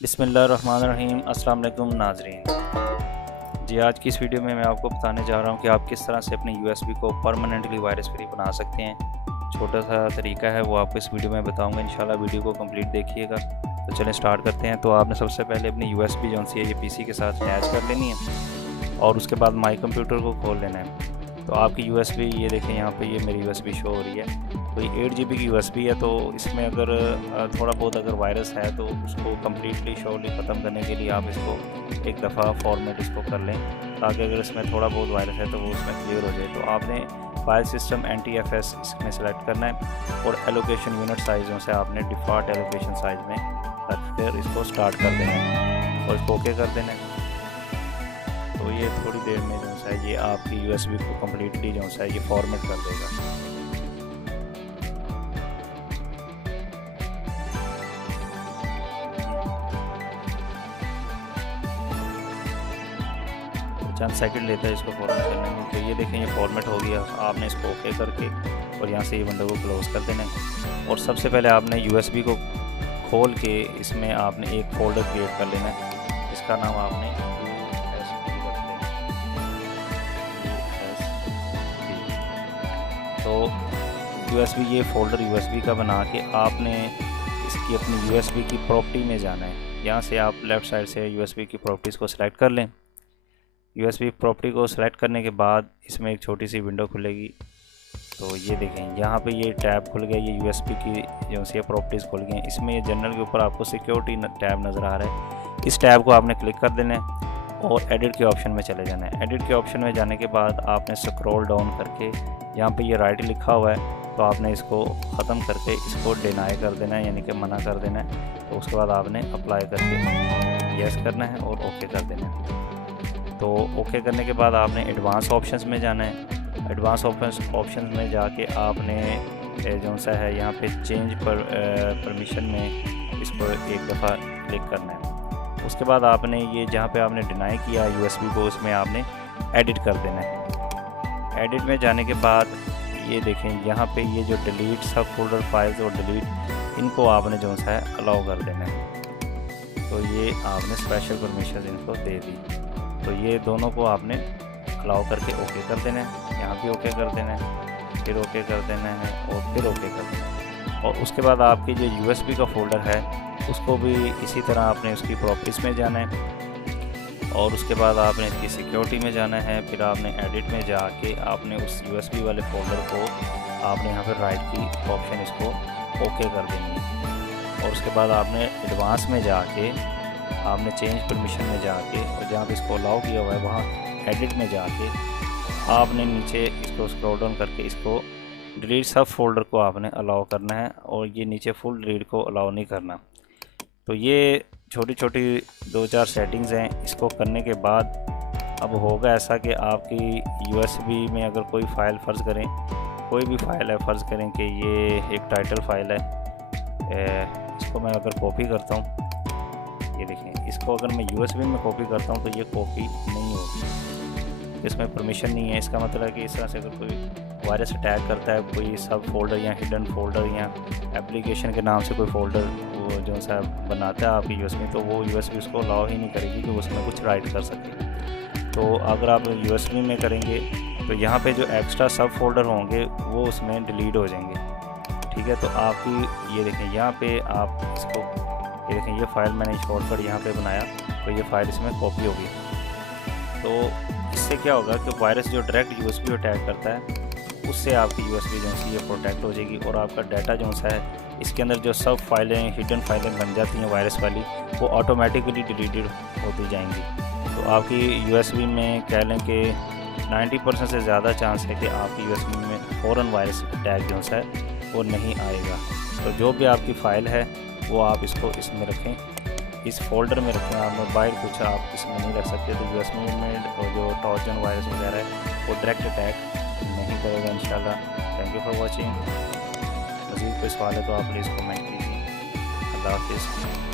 बिस्मिल्लाहिर्रहमानिर्रहीम। अस्सलाम वालेकुम नाज़रीन जी, आज की इस वीडियो में मैं आपको बताने जा रहा हूँ कि आप किस तरह से अपने यूएसबी को परमानेंटली वायरस फ्री बना सकते हैं। छोटा सा तरीका है वो आपको इस वीडियो में बताऊँगा। इंशाल्लाह वीडियो को कंप्लीट देखिएगा। तो चलें स्टार्ट करते हैं। तो आपने सबसे पहले अपनी यूएसबी जो सी है ये पीसी के साथ अटैच कर लेनी है और उसके बाद माई कंप्यूटर को खोल लेना है। तो आपकी यूएसबी ये देखें, यहाँ पे ये मेरी यूएसबी शो हो रही है। तो ये 8 GB की यूएसबी है। तो इसमें अगर थोड़ा बहुत अगर वायरस है तो उसको कम्प्लीटली श्योरली ख़त्म करने के लिए आप इसको एक दफ़ा फॉर्मेट इसको कर लें, ताकि अगर इसमें थोड़ा बहुत वायरस है तो वो उसमें क्लियर हो जाए। तो आपने फाइल सिस्टम NTFS इसमें सेलेक्ट करना है और एलोकेशन यूनिट साइज़ों से आपने डिफ़ॉल्ट एलोकेशन साइज़ में रख कर इसको स्टार्ट कर देना है और इसको ओके कर देना है। तो ये थोड़ी देर में जो है ये आपकी यूएसबी को कम्प्लीटली जो है ये फॉर्मेट कर देगा। चंद सेकंड लेता है इसको फॉर्मेट करने में। तो ये देखें ये फॉर्मेट हो गया। आपने इसको ओके करके और यहाँ से ये विंडो को क्लोज कर देना है और सबसे पहले आपने यूएसबी को खोल के इसमें आपने एक फोल्डर क्रिएट कर लेना है। इसका नाम आपने तो यूएसबी ये फ़ोल्डर यूएसबी का बना के आपने इसकी अपनी यूएसबी की प्रॉपर्टी में जाना है। यहाँ से आप लेफ़्ट साइड से यूएसबी की प्रॉपर्टीज़ को सिलेक्ट कर लें। यूएसबी प्रॉपर्टी को सिलेक्ट करने के बाद इसमें एक छोटी सी विंडो खुलेगी। तो ये देखें यहाँ पे ये टैब खुल गया, ये यूएसबी की जो सी प्रॉपर्टीज़ खुल गई हैं। इसमें ये जनरल के ऊपर आपको सिक्योरिटी टैब नज़र आ रहा है। इस टैब को आपने क्लिक कर देना है और एडिट के ऑप्शन में चले जाना है। एडिट के ऑप्शन में जाने के बाद आपने स्क्रॉल डाउन करके यहाँ पे ये राइट लिखा हुआ है, तो आपने इसको ख़त्म करके इसको डिनाई कर देना है, यानी कि मना कर देना है। तो उसके बाद आपने अप्लाई करके यस करना है और ओके कर देना है। तो ओके करने के बाद आपने एडवांस ऑप्शंस में जाना है। एडवांस ऑप्शंस में जाके आपने जो सा है यहाँ पे चेंज परमिशन में इसको एक दफ़ा क्लिक करना है। उसके बाद आपने ये जहाँ पे आपने डिनाई किया है यूएसबी को, उसमें आपने एडिट कर देना है। एडिट में जाने के बाद ये देखें यहाँ पे ये जो डिलीट सब फोल्डर फाइल्स और डिलीट, इनको आपने जो सा है अलाउ कर देना है। तो ये आपने स्पेशल परमिशन इनको दे दी। तो ये दोनों को आपने अलाउ करके ओके कर देना है। यहाँ भी ओके कर देना है, फिर ओके कर देना है और फिर ओके कर देना है। और उसके बाद आपकी जो यूएसबी का फोल्डर है उसको भी इसी तरह आपने उसकी प्रॉपर्टीज़ में जाना है और उसके बाद आपने इसकी सिक्योरिटी में जाना है। फिर आपने एडिट में जाके आपने उस यूएसबी वाले फोल्डर को आपने यहाँ पर राइट की ऑप्शन इसको ओके कर देनी है। और उसके बाद आपने एडवांस में जाके आपने चेंज परमिशन में जाके और जहाँ पे इसको अलाउ किया हुआ है वहाँ एडिट में जाके आपने नीचे इसको स्क्रॉल डाउन करके इसको डिलीट सब फोल्डर को आपने अलाउ करना है और ये नीचे फुल डिलीट को अलाउ नहीं करना। तो ये छोटी छोटी 2-4 सेटिंग्स हैं। इसको करने के बाद अब होगा ऐसा कि आपकी यूएसबी में अगर कोई फ़ाइल फ़र्ज़ करें, कोई भी फ़ाइल है, फ़र्ज़ करें कि ये एक टाइटल फ़ाइल है, इसको मैं अगर कॉपी करता हूँ, ये देखें, इसको अगर मैं यूएसबी में कॉपी करता हूँ तो ये कॉपी नहीं होगी, इसमें परमिशन नहीं है। इसका मतलब है कि इस तरह से अगर कोई वायरस अटैक करता है, कोई सब फोल्डर या हिडन फोल्डर या एप्लीकेशन के नाम से कोई फोल्डर वो जो सा बनाता है आपकी यूएसबी, तो वो यूएसबी उसको अलाउ ही नहीं करेगी कि उसमें कुछ राइट कर सके। तो अगर आप यूएसबी में करेंगे तो यहाँ पे जो एक्स्ट्रा सब फोल्डर होंगे वो उसमें डिलीट हो जाएंगे। ठीक है, तो आपकी ये देखें यहाँ पे आप इसको ये देखें, ये फ़ाइल मैंने शॉर्टकट यहाँ पे बनाया तो ये फ़ाइल इसमें कॉपी होगी। तो इससे क्या होगा कि वायरस जो डायरेक्ट यूएसबी अटैक करता है उससे आपकी यूएसबी जो सी ये प्रोटेक्ट हो जाएगी और आपका डाटा जो सा है इसके अंदर जो सब फाइलें हिडन फाइलें बन जाती हैं वायरस वाली, वो ऑटोमेटिकली डिलीटेड होती जाएंगी। तो आपकी यूएसबी में कह लें कि 90% से ज़्यादा चांस है कि आपकी यूएसबी में फ़ौरन वायरस अटैक जो सा है वो नहीं आएगा। तो जो भी आपकी फ़ाइल है वो आप इसको इसमें रखें, इस फोल्डर में रखें। आप मोबाइल कुछ आप इसमें नहीं रख सकते। तो यूएसबी में और जो ट्रोजन वायरस वगैरह है वो डायरेक्ट अटैक नहीं करेगा इंशाल्लाह। Thank you for watching. मज़ीद कोई सवाल है तो आप प्लीज़ कमेंट कीजिए। अल्लाह हाफ़िज़।